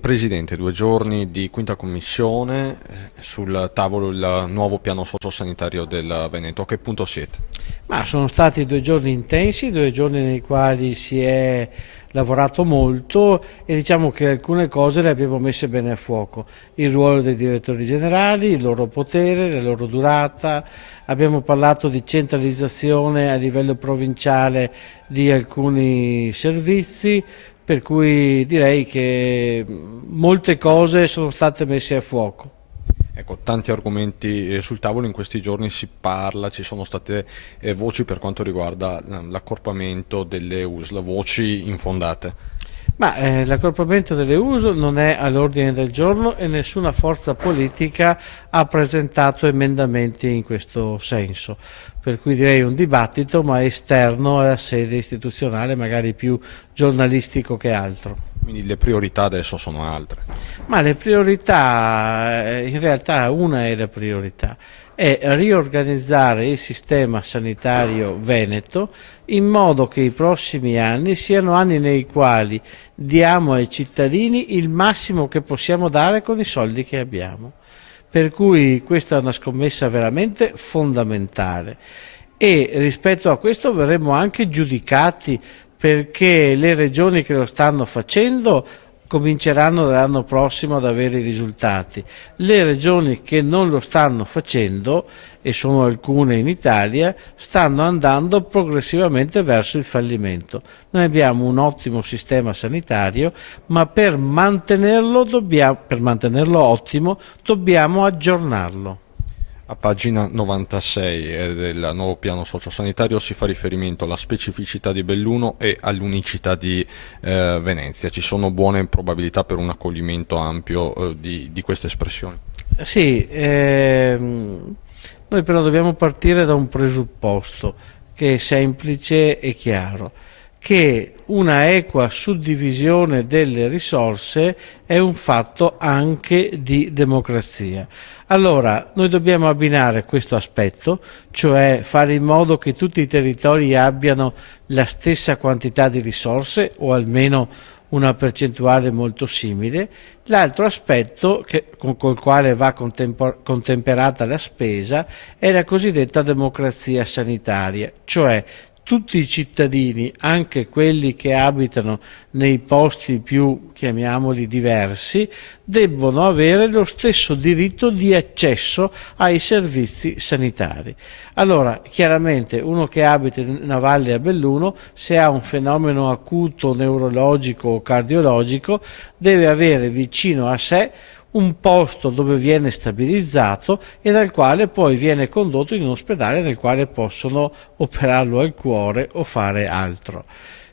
Presidente, 2 giorni di quinta commissione, sul tavolo il nuovo piano sociosanitario del Veneto. A che punto siete? Ma sono stati 2 giorni intensi, 2 giorni nei quali si è lavorato molto e diciamo che alcune cose le abbiamo messe bene a fuoco. Il ruolo dei direttori generali, il loro potere, la loro durata. Abbiamo parlato di centralizzazione a livello provinciale di alcuni servizi, per cui direi che molte cose sono state messe a fuoco. Ecco, tanti argomenti sul tavolo in questi giorni si parla, ci sono state voci per quanto riguarda l'accorpamento delle USL, voci infondate. Ma l'accorpamento delle USL non è all'ordine del giorno e nessuna forza politica ha presentato emendamenti in questo senso, per cui direi un dibattito ma esterno alla sede istituzionale, magari più giornalistico che altro. Quindi le priorità adesso sono altre. Ma le priorità, in realtà una è la priorità, è riorganizzare il sistema sanitario veneto in modo che i prossimi anni siano anni nei quali diamo ai cittadini il massimo che possiamo dare con i soldi che abbiamo. Per cui questa è una scommessa veramente fondamentale e rispetto a questo verremo anche giudicati perché le regioni che lo stanno facendo cominceranno dall'anno prossimo ad avere i risultati. Le regioni che non lo stanno facendo, e sono alcune in Italia, stanno andando progressivamente verso il fallimento. Noi abbiamo un ottimo sistema sanitario, ma per mantenerlo ottimo dobbiamo aggiornarlo. A pagina 96 del nuovo piano sociosanitario si fa riferimento alla specificità di Belluno e all'unicità di Venezia. Ci sono buone probabilità per un accoglimento ampio di queste espressioni? Sì, noi però dobbiamo partire da un presupposto che è semplice e chiaro, che una equa suddivisione delle risorse è un fatto anche di democrazia. Allora, noi dobbiamo abbinare questo aspetto, cioè fare in modo che tutti i territori abbiano la stessa quantità di risorse o almeno una percentuale molto simile. L'altro aspetto col quale va contemperata la spesa è la cosiddetta democrazia sanitaria, cioè tutti i cittadini, anche quelli che abitano nei posti più, chiamiamoli, diversi, debbono avere lo stesso diritto di accesso ai servizi sanitari. Allora, chiaramente uno che abita in una valle a Belluno, se ha un fenomeno acuto neurologico o cardiologico, deve avere vicino a sé un posto dove viene stabilizzato e dal quale poi viene condotto in un ospedale nel quale possono operarlo al cuore o fare altro.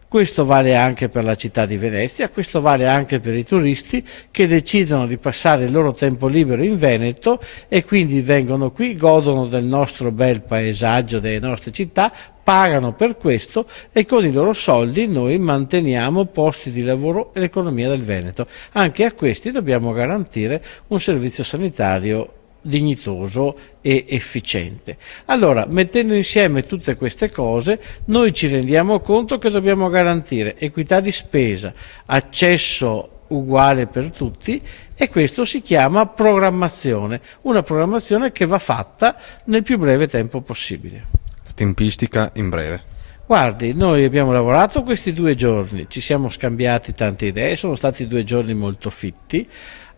Questo vale anche per la città di Venezia, questo vale anche per i turisti che decidono di passare il loro tempo libero in Veneto e quindi vengono qui, godono del nostro bel paesaggio, delle nostre città, pagano per questo e con i loro soldi noi manteniamo posti di lavoro e l'economia del Veneto. Anche a questi dobbiamo garantire un servizio sanitario dignitoso e efficiente. Allora, mettendo insieme tutte queste cose, noi ci rendiamo conto che dobbiamo garantire equità di spesa, accesso uguale per tutti e questo si chiama programmazione, una programmazione che va fatta nel più breve tempo possibile. Tempistica in breve. Guardi, noi abbiamo lavorato questi 2 giorni, ci siamo scambiati tante idee, sono stati 2 giorni molto fitti.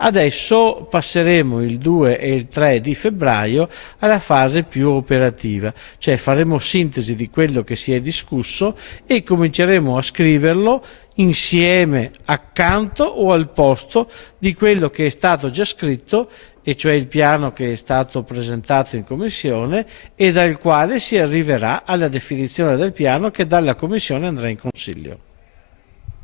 Adesso passeremo il 2 e il 3 di febbraio alla fase più operativa, cioè faremo sintesi di quello che si è discusso e cominceremo a scriverlo insieme, accanto o al posto di quello che è stato già scritto, e cioè il piano che è stato presentato in commissione e dal quale si arriverà alla definizione del piano che dalla commissione andrà in consiglio.